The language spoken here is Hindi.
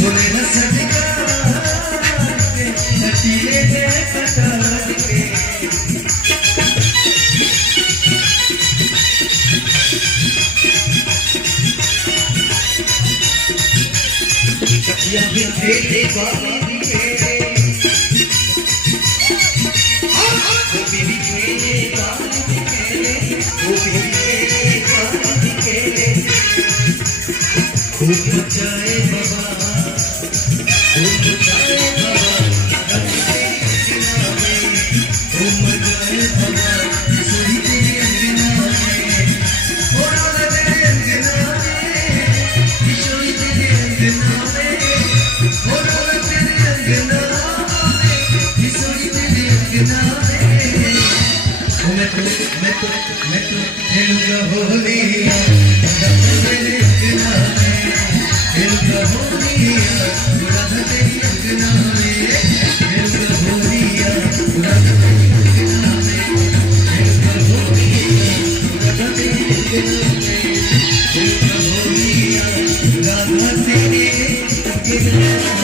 बोले न सजगा के नचीले के कटार के सखिया भी खेले बाबी के वो भी खेले बाबी के वो भी खेले बाबी के खूब जाए बाबा खूब जाए बाबा रखते अंगना में खूब जाए बाबा सोई तेरी अंगना में हो राधा तेरे अंगना में सोई तेरे अंगना में हो राधा तेरे अंगना में सोई तेरे अंगना में मैं तो खेलूंगा होलिया तेरे अंगना में खेलूंगा होलिया राधा तेरी अंगना में खेलूंगा होलिया राधा तेरी अंगना में खेलूंगा होलिया राधा तेरी अंगना में खेलूंगा होलिया राधा तेरी अंगना में